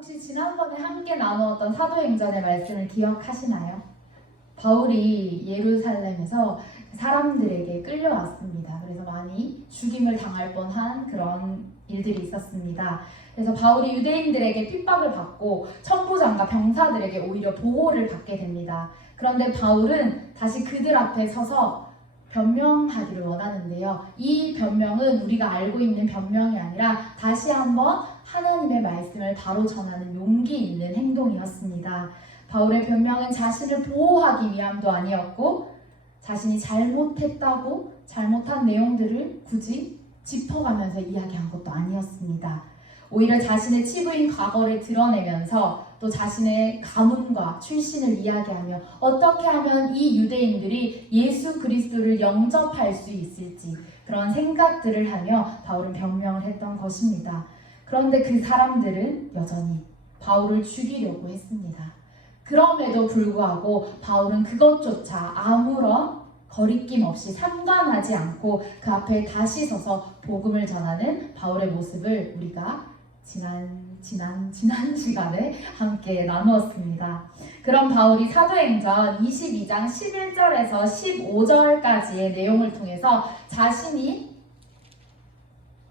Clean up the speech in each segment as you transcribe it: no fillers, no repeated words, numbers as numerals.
혹시 지난번에 함께 나누었던 사도행전의 말씀을 기억하시나요? 바울이 예루살렘에서 사람들에게 끌려왔습니다. 그래서 많이 죽임을 당할 뻔한 그런 일들이 있었습니다. 그래서 바울이 유대인들에게 핍박을 받고 천부장과 병사들에게 오히려 보호를 받게 됩니다. 그런데 바울은 다시 그들 앞에 서서 변명하기를 원하는데요. 이 변명은 우리가 알고 있는 변명이 아니라 다시 한번 하나님의 말씀을 바로 전하는 용기 있는 행동이었습니다. 바울의 변명은 자신을 보호하기 위함도 아니었고 자신이 잘못했다고 잘못한 내용들을 굳이 짚어가면서 이야기한 것도 아니었습니다. 오히려 자신의 치부인 과거를 드러내면서 또 자신의 가문과 출신을 이야기하며 어떻게 하면 이 유대인들이 예수 그리스도를 영접할 수 있을지 그런 생각들을 하며 바울은 변명을 했던 것입니다. 그런데 그 사람들은 여전히 바울을 죽이려고 했습니다. 그럼에도 불구하고 바울은 그것조차 아무런 거리낌 없이 상관하지 않고 그 앞에 다시 서서 복음을 전하는 바울의 모습을 우리가 지난 시간에 함께 나누었습니다. 그럼 바울이 사도행전 22장 11절에서 15절까지의 내용을 통해서 자신이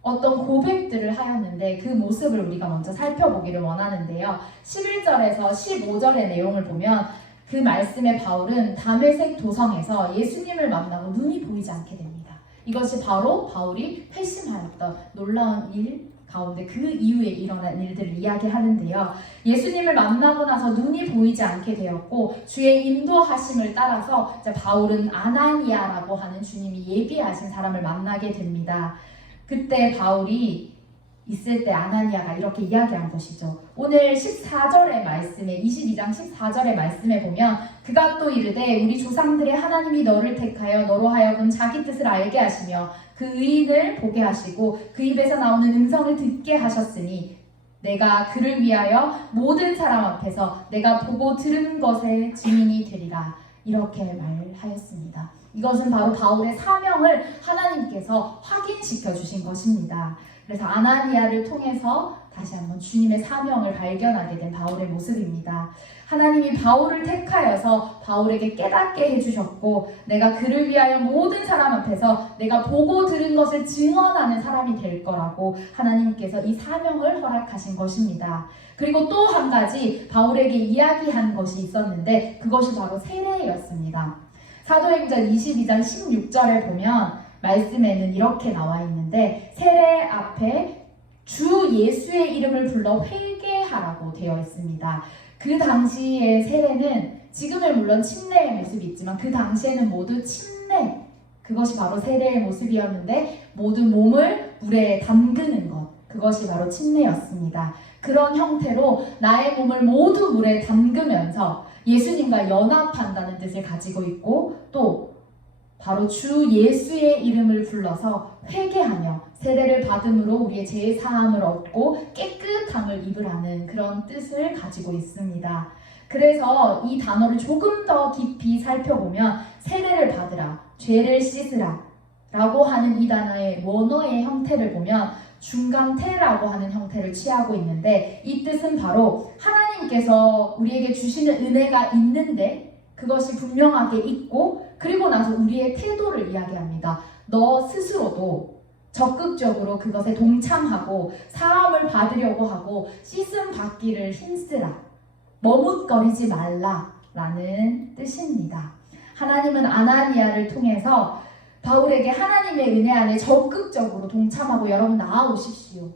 어떤 고백들을 하였는데 그 모습을 우리가 먼저 살펴보기를 원하는데요. 11절에서 15절의 내용을 보면 그 말씀에 바울은 다메섹 도성에서 예수님을 만나고 눈이 보이지 않게 됩니다. 이것이 바로 바울이 회심하였던 놀라운 일 가운데 그 이후에 일어난 일들을 이야기하는데요. 예수님을 만나고 나서 눈이 보이지 않게 되었고 주의 인도하심을 따라서 바울은 아나니아라고 하는 주님이 예비하신 사람을 만나게 됩니다. 그때 바울이 있을 때 아나니아가 이렇게 이야기한 것이죠. 오늘 14절의 말씀에 22장 14절의 말씀에 보면 그가 또 이르되 우리 조상들의 하나님이 너를 택하여 너로 하여금 자기 뜻을 알게 하시며 그 의인을 보게 하시고 그 입에서 나오는 음성을 듣게 하셨으니 내가 그를 위하여 모든 사람 앞에서 내가 보고 들은 것의 증인이 되리라 이렇게 말하였습니다. 이것은 바로 바울의 사명을 하나님께서 확인시켜 주신 것입니다. 그래서 아나니아를 통해서 다시 한번 주님의 사명을 발견하게 된 바울의 모습입니다. 하나님이 바울을 택하여서 바울에게 깨닫게 해주셨고 내가 그를 위하여 모든 사람 앞에서 내가 보고 들은 것을 증언하는 사람이 될 거라고 하나님께서 이 사명을 허락하신 것입니다. 그리고 또 한 가지 바울에게 이야기한 것이 있었는데 그것이 바로 세례였습니다. 사도행전 22장 16절에 보면 말씀에는 이렇게 나와 있는데 세례 앞에 주 예수의 이름을 불러 회개하라고 되어 있습니다. 그 당시의 세례는 지금은 물론 침례의 모습이 있지만 그 당시에는 모두 침례 그것이 바로 세례의 모습이었는데 모두 몸을 물에 담그는 것 그것이 바로 침례였습니다. 그런 형태로 나의 몸을 모두 물에 담그면서 예수님과 연합한다는 뜻을 가지고 있고 또 바로 주 예수의 이름을 불러서 회개하며 세례를 받음으로 우리의 죄 사함을 얻고 깨끗함을 입으라는 그런 뜻을 가지고 있습니다. 그래서 이 단어를 조금 더 깊이 살펴보면 세례를 받으라, 죄를 씻으라 라고 하는 이 단어의 원어의 형태를 보면 중간태라고 하는 형태를 취하고 있는데 이 뜻은 바로 하나님께서 우리에게 주시는 은혜가 있는데 그것이 분명하게 있고 그리고 나서 우리의 태도를 이야기합니다. 너 스스로도 적극적으로 그것에 동참하고 사함을 받으려고 하고 씻음 받기를 힘쓰라. 머뭇거리지 말라라는 뜻입니다. 하나님은 아나니아를 통해서 바울에게 하나님의 은혜 안에 적극적으로 동참하고 여러분 나아오십시오.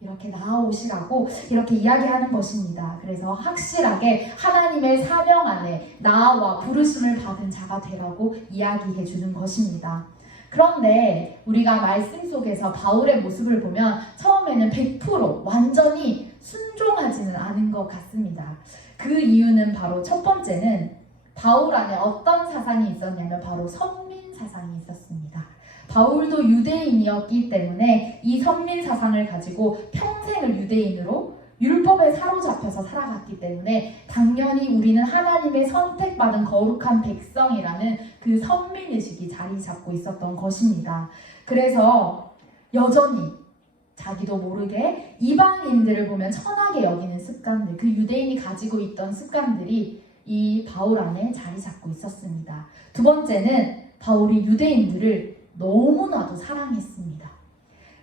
이렇게 나아오시라고 이렇게 이야기하는 것입니다. 그래서 확실하게 하나님의 사명 안에 나와 부르심을 받은 자가 되라고 이야기해 주는 것입니다. 그런데 우리가 말씀 속에서 바울의 모습을 보면 처음에는 100% 완전히 순종하지는 않은 것 같습니다. 그 이유는 바로 첫 번째는 바울 안에 어떤 사상이 있었냐면 바로 선민 사상이 있었습니다. 바울도 유대인이었기 때문에 이 선민 사상을 가지고 평생을 유대인으로 율법에 사로잡혀서 살아갔기 때문에 당연히 우리는 하나님의 선택받은 거룩한 백성이라는 그 선민의식이 자리 잡고 있었던 것입니다. 그래서 여전히 자기도 모르게 이방인들을 보면 천하게 여기는 습관들, 그 유대인이 가지고 있던 습관들이 이 바울 안에 자리 잡고 있었습니다. 두 번째는 바울이 유대인들을 너무나도 사랑했습니다.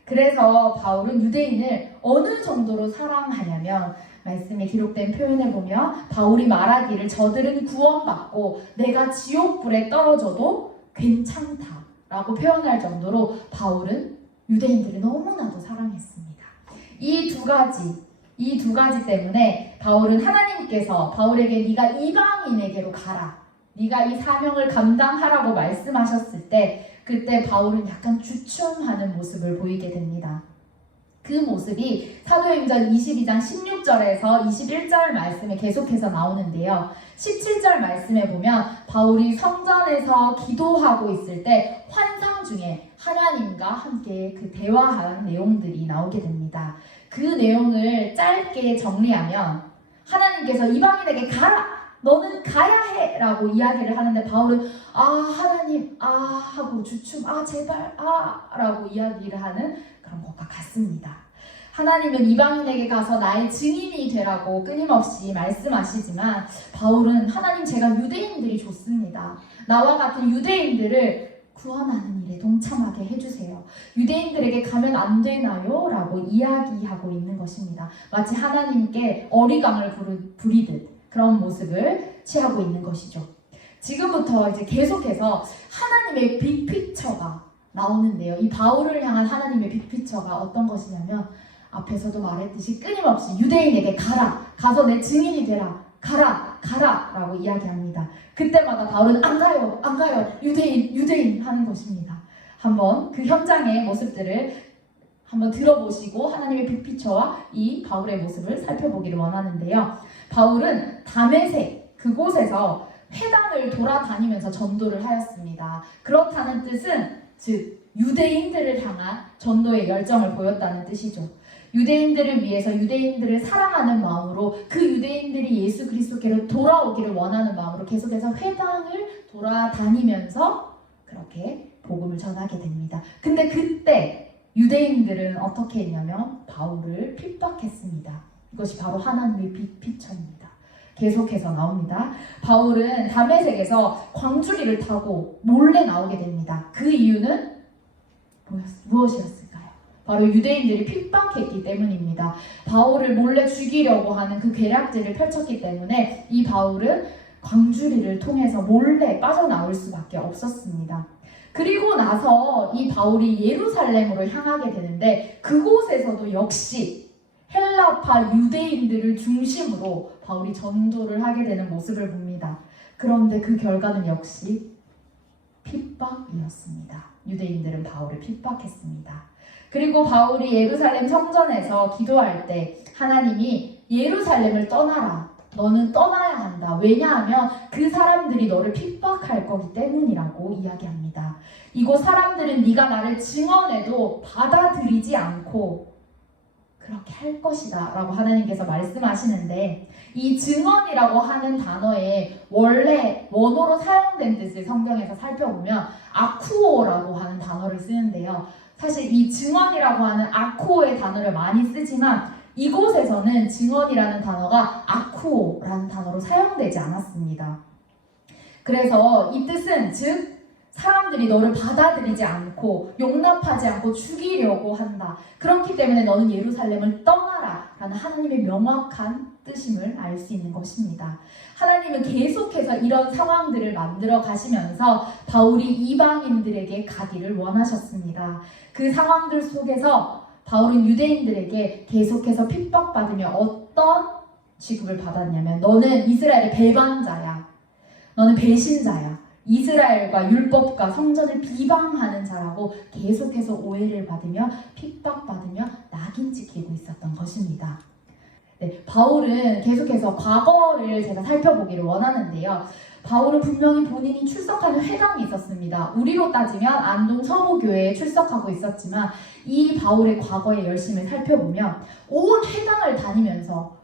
그래서 바울은 유대인을 어느 정도로 사랑하냐면 말씀에 기록된 표현을 보면 바울이 말하기를 저들은 구원받고 내가 지옥불에 떨어져도 괜찮다라고 표현할 정도로 바울은 유대인들을 너무나도 사랑했습니다. 이 두 가지 때문에 바울은 하나님께서 바울에게 네가 이방인에게로 가라, 네가 이 사명을 감당하라고 말씀하셨을 때 그때 바울은 약간 주춤하는 모습을 보이게 됩니다. 그 모습이 사도행전 22장 16절에서 21절 말씀에 계속해서 나오는데요. 17절 말씀에 보면 바울이 성전에서 기도하고 있을 때 환상 중에 하나님과 함께 그 대화한 내용들이 나오게 됩니다. 그 내용을 짧게 정리하면 하나님께서 이방인에게 가라! 너는 가야 해! 라고 이야기를 하는데 바울은 하나님 하고 주춤 제발 라고 이야기를 하는 그런 것과 같습니다. 하나님은 이방인에게 가서 나의 증인이 되라고 끊임없이 말씀하시지만 바울은 하나님 제가 유대인들이 좋습니다. 나와 같은 유대인들을 구원하는 일에 동참하게 해주세요. 유대인들에게 가면 안 되나요? 라고 이야기하고 있는 것입니다. 마치 하나님께 어리광을 부리듯 그런 모습을 취하고 있는 것이죠. 지금부터 이제 계속해서 하나님의 빅피처가 나오는데요. 이 바울을 향한 하나님의 빅피처가 어떤 것이냐면 앞에서도 말했듯이 끊임없이 유대인에게 가라, 가서 내 증인이 되라, 가라 라고 이야기합니다. 그때마다 바울은 안 가요 유대인 하는 것입니다. 한번 그 현장의 모습들을 한번 들어보시고 하나님의 빅피처와 이 바울의 모습을 살펴보기를 원하는데요. 바울은 다메섹 그곳에서 회당을 돌아다니면서 전도를 하였습니다. 그렇다는 뜻은 즉 유대인들을 향한 전도의 열정을 보였다는 뜻이죠. 유대인들을 위해서 유대인들을 사랑하는 마음으로 그 유대인들이 예수 그리스도께로 돌아오기를 원하는 마음으로 계속해서 회당을 돌아다니면서 그렇게 복음을 전하게 됩니다. 근데 그때 유대인들은 어떻게 했냐면 바울을 핍박했습니다. 이것이 바로 하나님의 빅피처입니다. 계속해서 나옵니다. 바울은 다메섹에서 광주리를 타고 몰래 나오게 됩니다. 그 이유는 무엇이었을까요? 바로 유대인들이 핍박했기 때문입니다. 바울을 몰래 죽이려고 하는 그 계략들을 펼쳤기 때문에 이 바울은 광주리를 통해서 몰래 빠져나올 수밖에 없었습니다. 그리고 나서 이 바울이 예루살렘으로 향하게 되는데 그곳에서도 역시 헬라파 유대인들을 중심으로 바울이 전도를 하게 되는 모습을 봅니다. 그런데 그 결과는 역시 핍박이었습니다. 유대인들은 바울을 핍박했습니다. 그리고 바울이 예루살렘 성전에서 기도할 때 하나님이 예루살렘을 떠나라. 너는 떠나야 한다. 왜냐하면 그 사람들이 너를 핍박할 거기 때문이라고 이야기합니다. 이곳 사람들은 네가 나를 증언해도 받아들이지 않고 그렇게 할 것이다 라고 하나님께서 말씀하시는데 이 증언이라고 하는 단어의 원래 원어로 사용된 뜻을 성경에서 살펴보면 아쿠오라고 하는 단어를 쓰는데요. 사실 이 증언이라고 하는 아쿠오의 단어를 많이 쓰지만 이곳에서는 증언이라는 단어가 아쿠오라는 단어로 사용되지 않았습니다. 그래서 이 뜻은 즉 사람들이 너를 받아들이지 않고 용납하지 않고 죽이려고 한다. 그렇기 때문에 너는 예루살렘을 떠나라 라는 하나님의 명확한 뜻임을 알 수 있는 것입니다. 하나님은 계속해서 이런 상황들을 만들어 가시면서 바울이 이방인들에게 가기를 원하셨습니다. 그 상황들 속에서 바울은 유대인들에게 계속해서 핍박받으며 어떤 취급을 받았냐면 너는 이스라엘의 배반자야. 너는 배신자야. 이스라엘과 율법과 성전을 비방하는 자라고 계속해서 오해를 받으며 핍박받으며 낙인 찍히고 있었던 것입니다. 네, 바울은 계속해서 과거를 제가 살펴보기를 원하는데요. 바울은 분명히 본인이 출석하는 회당이 있었습니다. 우리로 따지면 안동 서부교회에 출석하고 있었지만 이 바울의 과거의 열심을 살펴보면 온 회당을 다니면서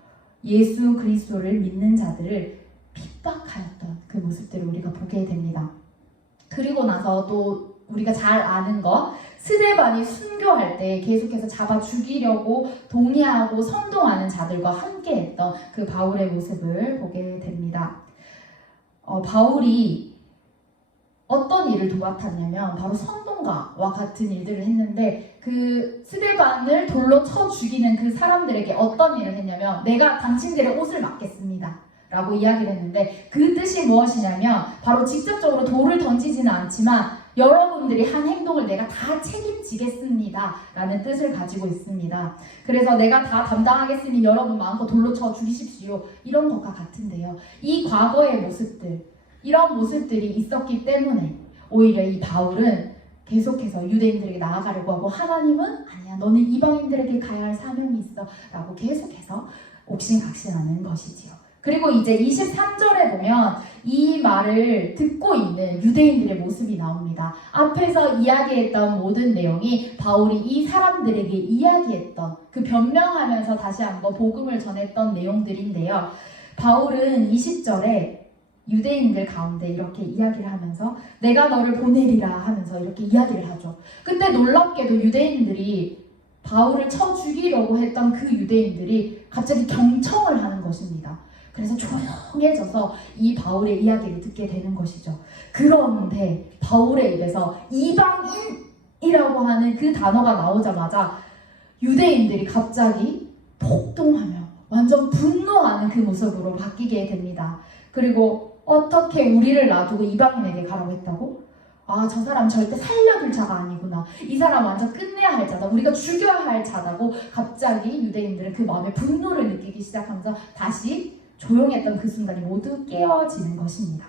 예수 그리스도를 믿는 자들을 핍박하였던 그 모습들을 우리가 보게 됩니다. 그리고 나서 또 우리가 잘 아는 것 스데반이 순교할 때 계속해서 잡아 죽이려고 동의하고 선동하는 자들과 함께했던 그 바울의 모습을 보게 됩니다. 바울이 어떤 일을 도맡았냐면 바로 선동가와 같은 일들을 했는데, 그 스데반을 돌로 쳐 죽이는 그 사람들에게 어떤 일을 했냐면, 내가 당신들의 옷을 막겠습니다 라고 이야기를 했는데, 그 뜻이 무엇이냐면 바로 직접적으로 돌을 던지지는 않지만 여러분들이 한 행동을 내가 다 책임지겠습니다 라는 뜻을 가지고 있습니다. 그래서 내가 다 담당하겠으니 여러분 마음껏 돌로 쳐 죽이십시오, 이런 것과 같은데요. 이 과거의 모습들, 이런 모습들이 있었기 때문에 오히려 이 바울은 계속해서 유대인들에게 나아가려고 하고, 하나님은 아니야, 너는 이방인들에게 가야 할 사명이 있어 라고 계속해서 옥신각신하는 것이지요. 그리고 이제 23절에 보면 이 말을 듣고 있는 유대인들의 모습이 나옵니다. 앞에서 이야기했던 모든 내용이 바울이 이 사람들에게 이야기했던, 그 변명하면서 다시 한번 복음을 전했던 내용들인데요. 바울은 20절에 유대인들 가운데 이렇게 이야기를 하면서 내가 너를 보내리라 하면서 이렇게 이야기를 하죠. 근데 놀랍게도 유대인들이 바울을 쳐 죽이려고 했던 그 유대인들이 갑자기 경청을 하는 것입니다. 그래서 조용해져서 이 바울의 이야기를 듣게 되는 것이죠. 그런데 바울의 입에서 이방인이라고 하는 그 단어가 나오자마자 유대인들이 갑자기 폭동하며 완전 분노하는 그 모습으로 바뀌게 됩니다. 그리고 어떻게 우리를 놔두고 이방인에게 가라고 했다고? 아, 저 사람 절대 살려둘 자가 아니구나. 이 사람 완전 끝내야 할 자다. 우리가 죽여야 할 자다고 갑자기 유대인들은 그 마음에 분노를 느끼기 시작하면서 다시 조용했던 그 순간이 모두 깨어지는 것입니다.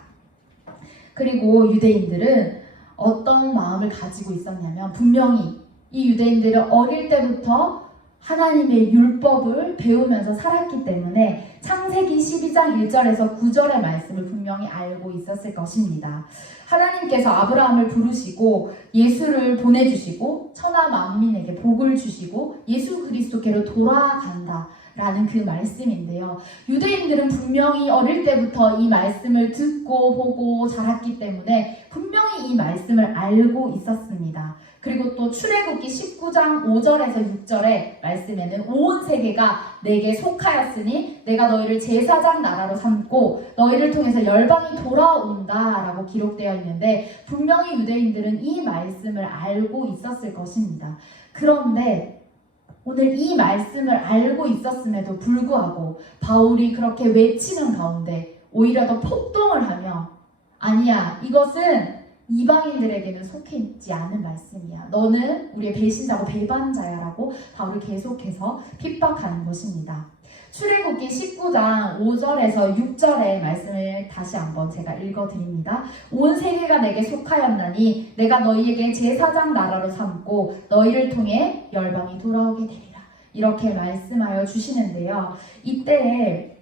그리고 유대인들은 어떤 마음을 가지고 있었냐면, 분명히 이 유대인들은 어릴 때부터 하나님의 율법을 배우면서 살았기 때문에 창세기 12장 1절에서 9절의 말씀을 분명히 알고 있었을 것입니다. 하나님께서 아브라함을 부르시고 예수를 보내주시고 천하 만민에게 복을 주시고 예수 그리스도께로 돌아간다 라는 그 말씀인데요. 유대인들은 분명히 어릴 때부터 이 말씀을 듣고 보고 자랐기 때문에 분명히 이 말씀을 알고 있었습니다. 그리고 또 출애굽기 19장 5절에서 6절의 말씀에는 온 세계가 내게 속하였으니 내가 너희를 제사장 나라로 삼고 너희를 통해서 열방이 돌아온다 라고 기록되어 있는데, 분명히 유대인들은 이 말씀을 알고 있었을 것입니다. 그런데 오늘 이 말씀을 알고 있었음에도 불구하고 바울이 그렇게 외치는 가운데 오히려 더 폭동을 하며, 아니야, 이것은 이방인들에게는 속해 있지 않은 말씀이야. 너는 우리의 배신자고 배반자야 라고 바울을 계속해서 핍박하는 것입니다. 출애굽기 19장 5절에서 6절의 말씀을 다시 한번 제가 읽어드립니다. 온 세계가 내게 속하였나니 내가 너희에게 제사장 나라로 삼고 너희를 통해 열방이 돌아오게 되리라. 이렇게 말씀하여 주시는데요. 이때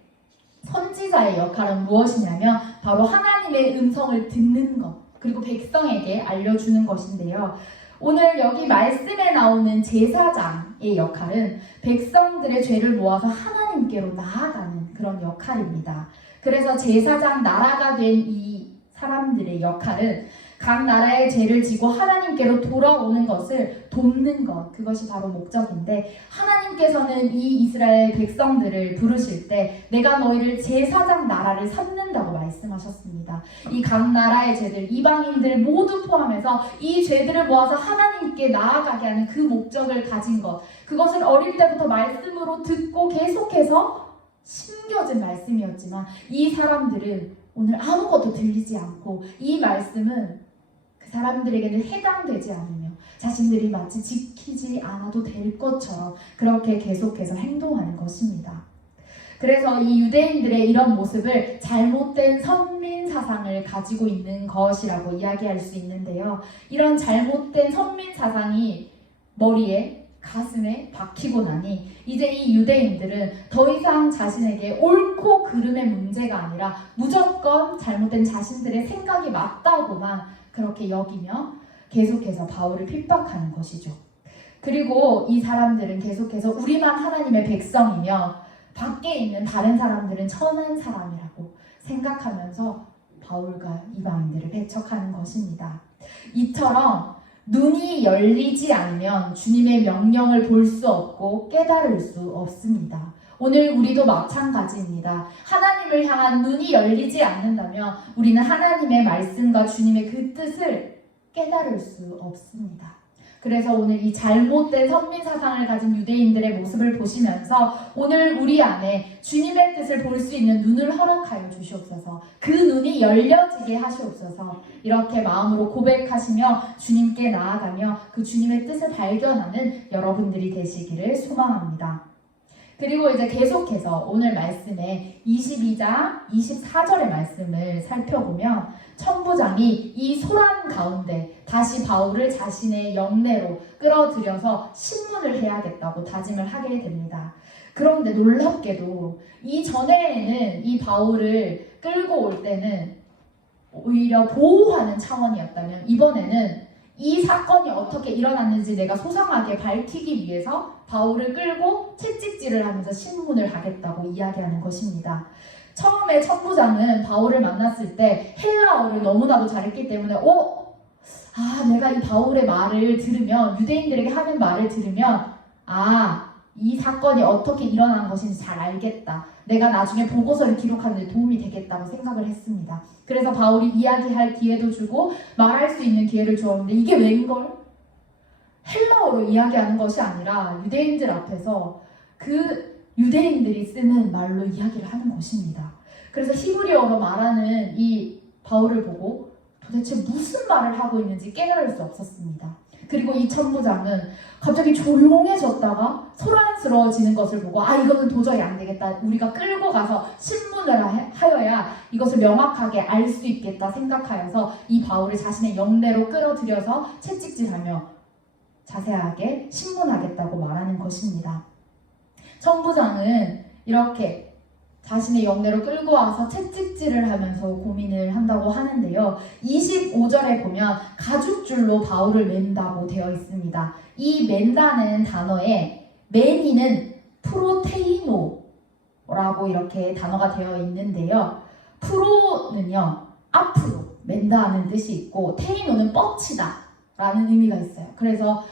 선지자의 역할은 무엇이냐면 바로 하나님의 음성을 듣는 것, 그리고 백성에게 알려주는 것인데요. 오늘 여기 말씀에 나오는 제사장의 역할은 백성들의 죄를 모아서 하나님께로 나아가는 그런 역할입니다. 그래서 제사장 나라가 된 이 사람들의 역할은 각 나라의 죄를 지고 하나님께로 돌아오는 것을 돕는 것, 그것이 바로 목적인데, 하나님께서는 이 이스라엘 백성들을 부르실 때 내가 너희를 제사장 나라를 삼는다고 말씀하셨습니다. 이 각 나라의 죄들, 이방인들 모두 포함해서 이 죄들을 모아서 하나님께 나아가게 하는 그 목적을 가진 것, 그것을 어릴 때부터 말씀으로 듣고 계속해서 심겨진 말씀이었지만, 이 사람들은 오늘 아무것도 들리지 않고 이 말씀은 그 사람들에게는 해당되지 않으며 자신들이 마치 지키지 않아도 될 것처럼 그렇게 계속해서 행동하는 것입니다. 그래서 이 유대인들의 이런 모습을 잘못된 선민 사상을 가지고 있는 것이라고 이야기할 수 있는데요. 이런 잘못된 선민 사상이 머리에, 가슴에 박히고 나니 이제 이 유대인들은 더 이상 자신에게 옳고 그름의 문제가 아니라 무조건 잘못된 자신들의 생각이 맞다고만 그렇게 여기며 계속해서 바울을 핍박하는 것이죠. 그리고 이 사람들은 계속해서 우리만 하나님의 백성이며 밖에 있는 다른 사람들은 천한 사람이라고 생각하면서 바울과 이방인들을 배척하는 것입니다. 이처럼 눈이 열리지 않으면 주님의 명령을 볼 수 없고 깨달을 수 없습니다. 오늘 우리도 마찬가지입니다. 하나님을 향한 눈이 열리지 않는다면 우리는 하나님의 말씀과 주님의 그 뜻을 깨달을 수 없습니다. 그래서 오늘 이 잘못된 선민 사상을 가진 유대인들의 모습을 보시면서 오늘 우리 안에 주님의 뜻을 볼 수 있는 눈을 허락하여 주시옵소서. 그 눈이 열려지게 하시옵소서. 이렇게 마음으로 고백하시며 주님께 나아가며 그 주님의 뜻을 발견하는 여러분들이 되시기를 소망합니다. 그리고 이제 계속해서 오늘 말씀에 22장 24절의 말씀을 살펴보면 천부장이 이 소란 가운데 다시 바울을 자신의 영내로 끌어들여서 신문을 해야겠다고 다짐을 하게 됩니다. 그런데 놀랍게도 이전에는 이 바울을 끌고 올 때는 오히려 보호하는 차원이었다면 이번에는 이 사건이 어떻게 일어났는지 내가 소상하게 밝히기 위해서 바울을 끌고 채찍질을 하면서 신문을 하겠다고 이야기하는 것입니다. 처음에 천부장은 바울을 만났을 때 헬라어를 너무나도 잘했기 때문에 내가 이 바울의 말을 들으면 유대인들에게 하는 말을 들으면 이 사건이 어떻게 일어난 것인지 잘 알겠다. 내가 나중에 보고서를 기록하는 데 도움이 되겠다고 생각을 했습니다. 그래서 바울이 이야기할 기회도 주고 말할 수 있는 기회를 주었는데 이게 웬걸? 헬라어로 이야기하는 것이 아니라 유대인들 앞에서 그 유대인들이 쓰는 말로 이야기를 하는 것입니다. 그래서 히브리어로 말하는 이 바울을 보고 도대체 무슨 말을 하고 있는지 깨달을 수 없었습니다. 그리고 이 천부장은 갑자기 조용해졌다가 소란스러워지는 것을 보고 이거는 도저히 안 되겠다. 우리가 끌고 가서 신문을 하여야 이것을 명확하게 알 수 있겠다 생각하여서 이 바울을 자신의 영내로 끌어들여서 채찍질하며 자세하게 신문하겠다고 말하는 것입니다. 천부장은 이렇게 자신의 영내로 끌고 와서 채찍질을 하면서 고민을 한다고 하는데요. 25절에 보면 가죽줄로 바울을 맨다고 되어 있습니다. 이 맨다는 단어에 매니는 프로테이노라고 이렇게 단어가 되어 있는데요. 프로는요, 앞으로 맨다는 뜻이 있고 테이노는 뻗치다 라는 의미가 있어요. 그래서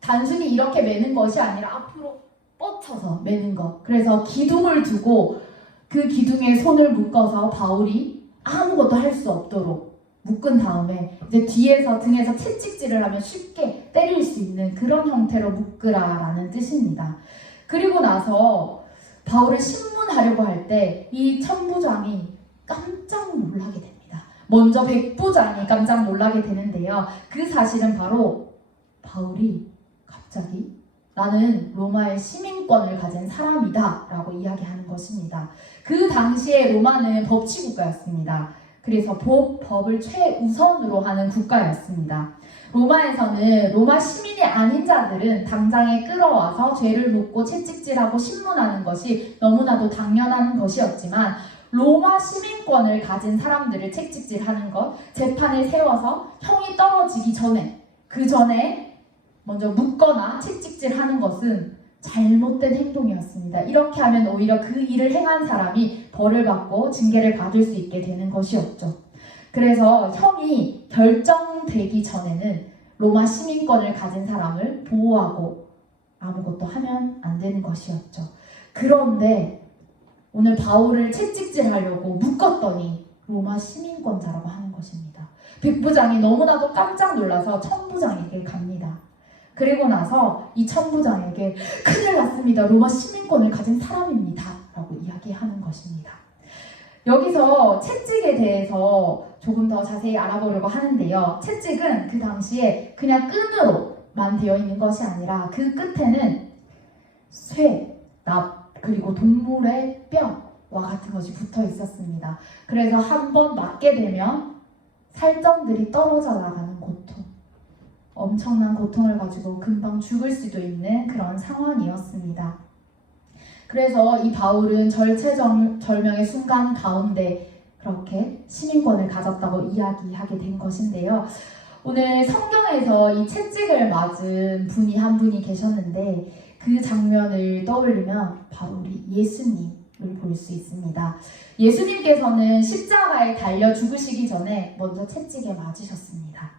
단순히 이렇게 매는 것이 아니라 앞으로 뻗쳐서 매는 것. 그래서 기둥을 두고 그 기둥에 손을 묶어서 바울이 아무것도 할 수 없도록 묶은 다음에 이제 뒤에서 등에서 채찍질을 하면 쉽게 때릴 수 있는 그런 형태로 묶으라라는 뜻입니다. 그리고 나서 바울을 신문하려고 할 때 이 천부장이 깜짝 놀라게 됩니다. 먼저 백부장이 깜짝 놀라게 되는데요. 그 사실은 바로 바울이 갑자기 나는 로마의 시민권을 가진 사람이다 라고 이야기하는 것입니다. 그 당시에 로마는 법치국가였습니다. 그래서 법을 최우선으로 하는 국가였습니다. 로마에서는 로마 시민이 아닌 자들은 당장에 끌어와서 죄를 묻고 채찍질하고 신문하는 것이 너무나도 당연한 것이었지만 로마 시민권을 가진 사람들을 채찍질하는 것, 재판을 세워서 형이 떨어지기 전에 그 전에 먼저 묻거나 채찍질하는 것은 잘못된 행동이었습니다. 이렇게 하면 오히려 그 일을 행한 사람이 벌을 받고 징계를 받을 수 있게 되는 것이었죠. 그래서 형이 결정되기 전에는 로마 시민권을 가진 사람을 보호하고 아무것도 하면 안 되는 것이었죠. 그런데 오늘 바울을 채찍질하려고 묶었더니 로마 시민권자라고 하는 것입니다. 백부장이 너무나도 깜짝 놀라서 천부장에게 갑니다. 그리고 나서 이 천부장에게 큰일 났습니다. 로마 시민권을 가진 사람입니다. 라고 이야기하는 것입니다. 여기서 채찍에 대해서 조금 더 자세히 알아보려고 하는데요. 채찍은 그 당시에 그냥 끈으로만 되어 있는 것이 아니라 그 끝에는 쇠, 납, 그리고 동물의 뼈와 같은 것이 붙어 있었습니다. 그래서 한번 맞게 되면 살점들이 떨어져 나가는 고통, 엄청난 고통을 가지고 금방 죽을 수도 있는 그런 상황이었습니다. 그래서 이 바울은 절체절명의 순간 가운데 그렇게 시민권을 가졌다고 이야기하게 된 것인데요. 오늘 성경에서 이 채찍을 맞은 분이 한 분이 계셨는데 그 장면을 떠올리면 바로 우리 예수님을 볼 수 있습니다. 예수님께서는 십자가에 달려 죽으시기 전에 먼저 채찍에 맞으셨습니다.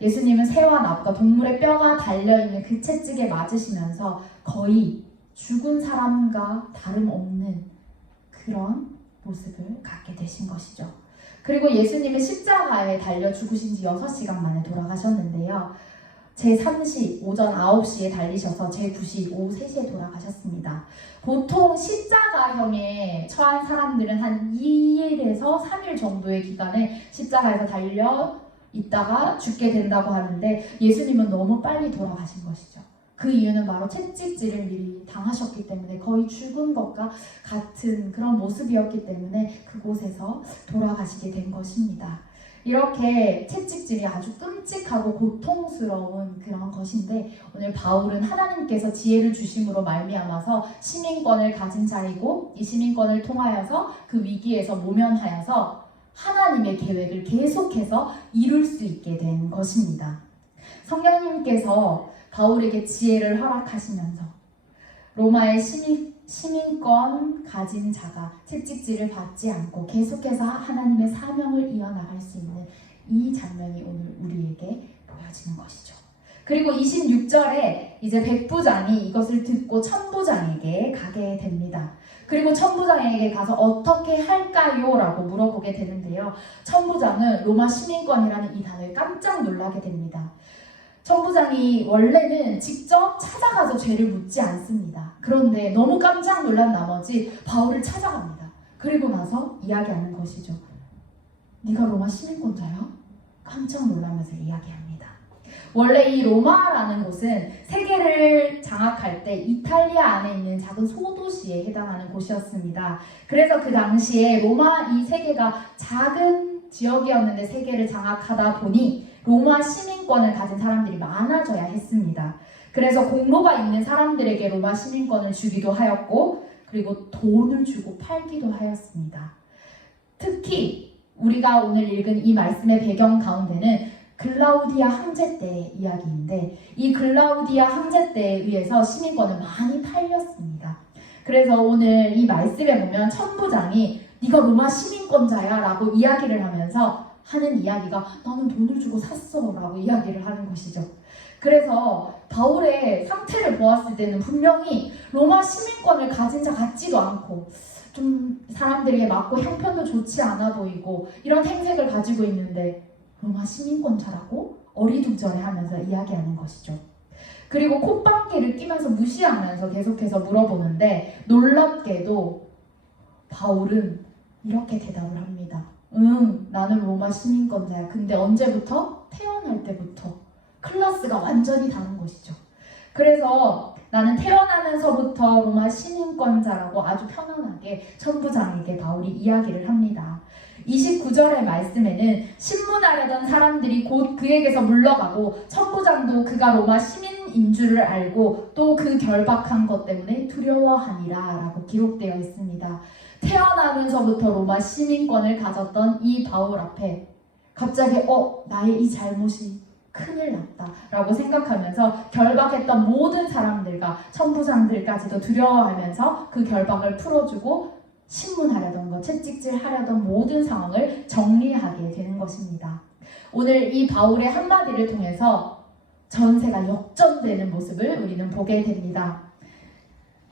예수님은 새와 납과 동물의 뼈가 달려있는 그 채찍에 맞으시면서 거의 죽은 사람과 다름없는 그런 모습을 갖게 되신 것이죠. 그리고 예수님은 십자가에 달려 죽으신 지 6시간 만에 돌아가셨는데요. 제3시 오전 9시에 달리셔서 제9시 오후 3시에 돌아가셨습니다. 보통 십자가형에 처한 사람들은 한 2일에서 3일 정도의 기간에 십자가에서 달려 있다가 죽게 된다고 하는데 예수님은 너무 빨리 돌아가신 것이죠. 그 이유는 바로 채찍질을 미리 당하셨기 때문에 거의 죽은 것과 같은 그런 모습이었기 때문에 그곳에서 돌아가시게 된 것입니다. 이렇게 채찍질이 아주 끔찍하고 고통스러운 그런 것인데 오늘 바울은 하나님께서 지혜를 주심으로 말미암아서 시민권을 가진 자이고 이 시민권을 통하여서 그 위기에서 모면하여서 하나님의 계획을 계속해서 이룰 수 있게 된 것입니다. 성령님께서 바울에게 지혜를 허락하시면서 로마의 시민권 가진 자가 채찍질을 받지 않고 계속해서 하나님의 사명을 이어나갈 수 있는 이 장면이 오늘 우리에게 보여지는 것이죠. 그리고 26절에 이제 백부장이 이것을 듣고 천부장에게 가게 됩니다. 그리고 천부장에게 가서 어떻게 할까요? 라고 물어보게 되는데요. 천부장은 로마 시민권이라는 이 단어에 깜짝 놀라게 됩니다. 천부장이 원래는 직접 찾아가서 죄를 묻지 않습니다. 그런데 너무 깜짝 놀란 나머지 바울을 찾아갑니다. 그리고 나서 이야기하는 것이죠. 네가 로마 시민권자야? 깜짝 놀라면서 이야기합니다. 원래 이 로마라는 곳은 세계를 장악할 때 이탈리아 안에 있는 작은 소도시에 해당하는 곳이었습니다. 그래서 그 당시에 로마 이 세계가 작은 지역이었는데 세계를 장악하다 보니 로마 시민권을 가진 사람들이 많아져야 했습니다. 그래서 공로가 있는 사람들에게 로마 시민권을 주기도 하였고 그리고 돈을 주고 팔기도 하였습니다. 특히 우리가 오늘 읽은 이 말씀의 배경 가운데는 글라우디아 황제 때의 이야기인데 이 글라우디아 황제 때에 의해서 시민권을 많이 팔렸습니다. 그래서 오늘 이 말씀에 보면 천부장이 네가 로마 시민권자야 라고 이야기를 하면서 하는 이야기가 나는 돈을 주고 샀어 라고 이야기를 하는 것이죠. 그래서 바울의 상태를 보았을 때는 분명히 로마 시민권을 가진 자 같지도 않고 좀 사람들에게 맞고 형편도 좋지 않아 보이고 이런 행색을 가지고 있는데 로마 시민권자라고 어리둥절해하면서 이야기하는 것이죠. 그리고 콧방귀를 끼면서 무시하면서 계속해서 물어보는데 놀랍게도 바울은 이렇게 대답을 합니다. 나는 로마 시민권자야. 근데 언제부터? 태어날 때부터. 클래스가 완전히 다른 것이죠. 그래서 나는 태어나면서부터 로마 시민권자라고 아주 편안하게 천부장에게 바울이 이야기를 합니다. 29절의 말씀에는 신문하려던 사람들이 곧 그에게서 물러가고 천부장도 그가 로마 시민인 줄을 알고 또 그 결박한 것 때문에 두려워하니라 라고 기록되어 있습니다. 태어나면서부터 로마 시민권을 가졌던 이 바울 앞에 갑자기 나의 이 잘못이 큰일 났다 라고 생각하면서 결박했던 모든 사람들과 천부장들까지도 두려워하면서 그 결박을 풀어주고 신문하려던 것, 채찍질 하려던 모든 상황을 정리하게 되는 것입니다. 오늘 이 바울의 한마디를 통해서 전세가 역전되는 모습을 우리는 보게 됩니다.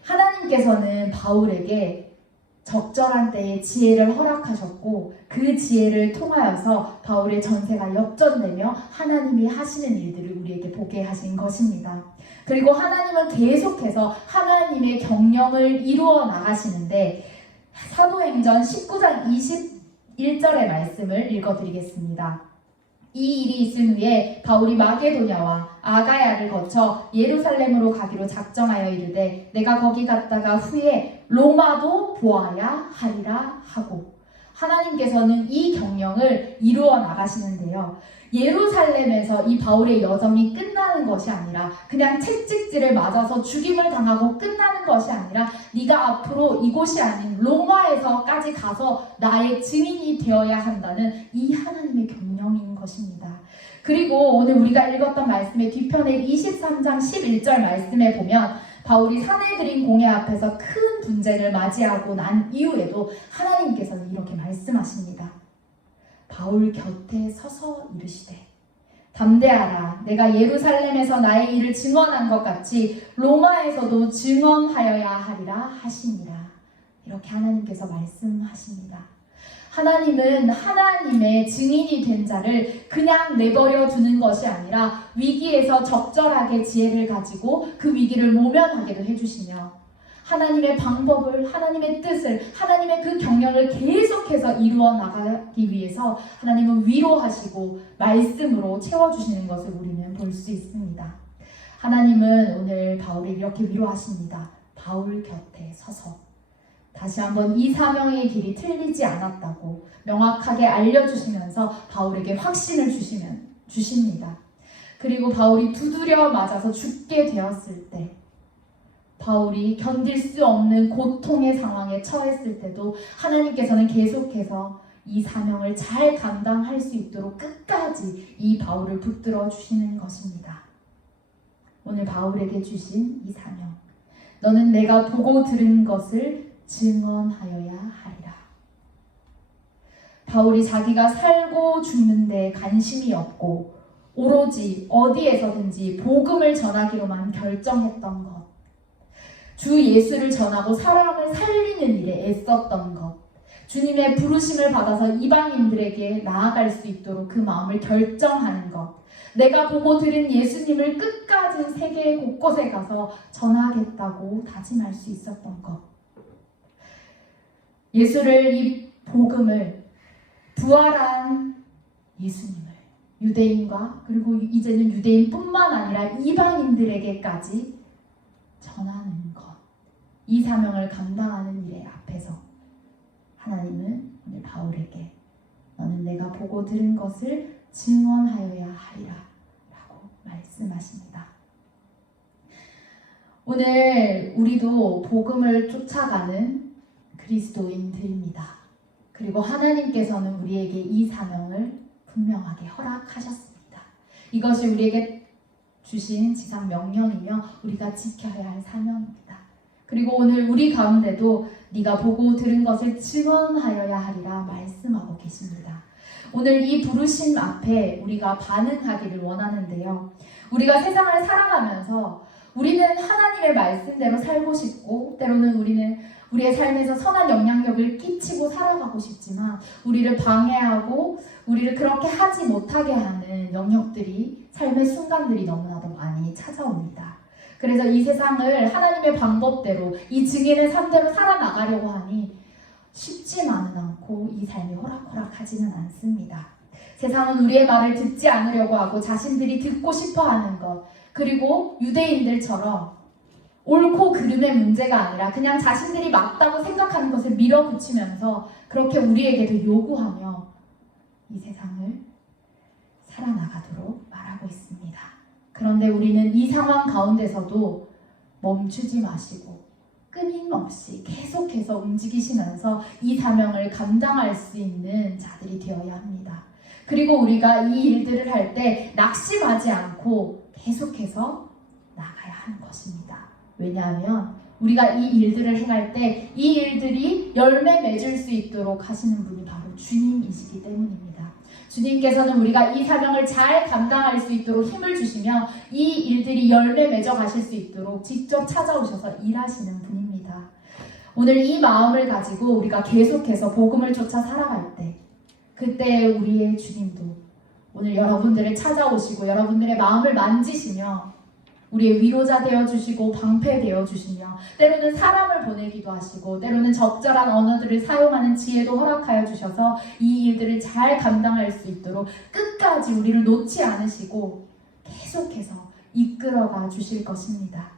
하나님께서는 바울에게 적절한 때에 지혜를 허락하셨고 그 지혜를 통하여서 바울의 전세가 역전되며 하나님이 하시는 일들을 우리에게 보게 하신 것입니다. 그리고 하나님은 계속해서 하나님의 경영을 이루어 나가시는데 사도행전 19장 21절의 말씀을 읽어드리겠습니다. 이 일이 있은 후에 바울이 마게도냐와 아가야를 거쳐 예루살렘으로 가기로 작정하여 이르되 내가 거기 갔다가 후에 로마도 보아야 하리라 하고 하나님께서는 이 경영을 이루어 나가시는데요. 예루살렘에서 이 바울의 여정이 끝나는 것이 아니라 그냥 채찍질을 맞아서 죽임을 당하고 끝나는 것이 아니라 네가 앞으로 이곳이 아닌 로마에서까지 가서 나의 증인이 되어야 한다는 이 하나님의 경영인 것입니다. 그리고 오늘 우리가 읽었던 말씀의 뒤편에 23장 11절 말씀에 보면 바울이 사내들인 공회 앞에서 큰 분쟁을 맞이하고 난 이후에도 하나님께서는 이렇게 말씀하십니다. 바울 곁에 서서 이르시되 담대하라. 내가 예루살렘에서 나의 일을 증언한 것 같이 로마에서도 증언하여야 하리라 하시니라. 이렇게 하나님께서 말씀하십니다. 하나님은 하나님의 증인이 된 자를 그냥 내버려 두는 것이 아니라 위기에서 적절하게 지혜를 가지고 그 위기를 모면하게도 해주시며 하나님의 방법을, 하나님의 뜻을, 하나님의 그 경영을 계속해서 이루어 나가기 위해서 하나님은 위로하시고 말씀으로 채워주시는 것을 우리는 볼 수 있습니다. 하나님은 오늘 바울을 이렇게 위로하십니다. 바울 곁에 서서 다시 한번 이 사명의 길이 틀리지 않았다고 명확하게 알려주시면서 바울에게 확신을 주십니다. 그리고 바울이 두드려 맞아서 죽게 되었을 때, 바울이 견딜 수 없는 고통의 상황에 처했을 때도 하나님께서는 계속해서 이 사명을 잘 감당할 수 있도록 끝까지 이 바울을 붙들어 주시는 것입니다. 오늘 바울에게 주신 이 사명, 너는 내가 보고 들은 것을 증언하여야 하리라. 바울이 자기가 살고 죽는 데 관심이 없고 오로지 어디에서든지 복음을 전하기로만 결정했던 것, 주 예수를 전하고 사람을 살리는 일에 애썼던 것, 주님의 부르심을 받아서 이방인들에게 나아갈 수 있도록 그 마음을 결정하는 것, 내가 보고 들은 예수님을 끝까지 세계 곳곳에 가서 전하겠다고 다짐할 수 있었던 것, 예수를, 이 복음을, 부활한 예수님을 유대인과 그리고 이제는 유대인뿐만 아니라 이방인들에게까지 전하는 것, 이 사명을 감당하는 일의 앞에서 하나님은 오늘 바울에게 너는 내가 보고 들은 것을 증언하여야 하리라 라고 말씀하십니다. 오늘 우리도 복음을 쫓아가는 그리스도인들입니다. 그리고 하나님께서는 우리에게 이 사명을 분명하게 허락하셨습니다. 이것이 우리에게 주신 지상 명령이며 우리가 지켜야 할 사명입니다. 그리고 오늘 우리 가운데도 네가 보고 들은 것을 증언하여야 하리라 말씀하고 계십니다. 오늘 이 부르심 앞에 우리가 반응하기를 원하는데요. 우리가 세상을 살아가면서 우리는 하나님의 말씀대로 살고 싶고 때로는 우리는 우리의 삶에서 선한 영향력을 끼치고 살아가고 싶지만 우리를 방해하고 우리를 그렇게 하지 못하게 하는 영역들이, 삶의 순간들이 너무나도 많이 찾아옵니다. 그래서 이 세상을 하나님의 방법대로 이 증인의 삶대로 살아나가려고 하니 쉽지만은 않고 이 삶이 호락호락하지는 않습니다. 세상은 우리의 말을 듣지 않으려고 하고 자신들이 듣고 싶어하는 것, 그리고 유대인들처럼 옳고 그름의 문제가 아니라 그냥 자신들이 맞다고 생각하는 것을 밀어붙이면서 그렇게 우리에게도 요구하며 이 세상을 살아나가도록 말하고 있습니다. 그런데 우리는 이 상황 가운데서도 멈추지 마시고 끊임없이 계속해서 움직이시면서 이 사명을 감당할 수 있는 자들이 되어야 합니다. 그리고 우리가 이 일들을 할 때 낙심하지 않고 계속해서 나가야 하는 것입니다. 왜냐하면 우리가 이 일들을 행할 때 이 일들이 열매 맺을 수 있도록 하시는 분이 바로 주님이시기 때문입니다. 주님께서는 우리가 이 사명을 잘 감당할 수 있도록 힘을 주시며 이 일들이 열매 맺어 가실 수 있도록 직접 찾아오셔서 일하시는 분입니다. 오늘 이 마음을 가지고 우리가 계속해서 복음을 쫓아 살아갈 때, 그때 우리의 주님도 오늘 여러분들을 찾아오시고 여러분들의 마음을 만지시며 우리의 위로자 되어주시고 방패 되어주시며 때로는 사람을 보내기도 하시고 때로는 적절한 언어들을 사용하는 지혜도 허락하여 주셔서 이 일들을 잘 감당할 수 있도록 끝까지 우리를 놓지 않으시고 계속해서 이끌어가 주실 것입니다.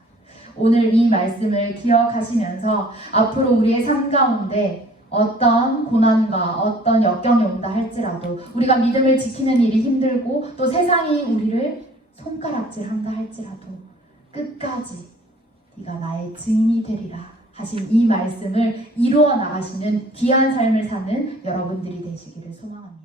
오늘 이 말씀을 기억하시면서 앞으로 우리의 삶 가운데 어떤 고난과 어떤 역경이 온다 할지라도 우리가 믿음을 지키는 일이 힘들고 또 세상이 우리를 손가락질한다 할지라도 끝까지 네가 나의 증인이 되리라 하신 이 말씀을 이루어 나가시는 귀한 삶을 사는 여러분들이 되시기를 소망합니다.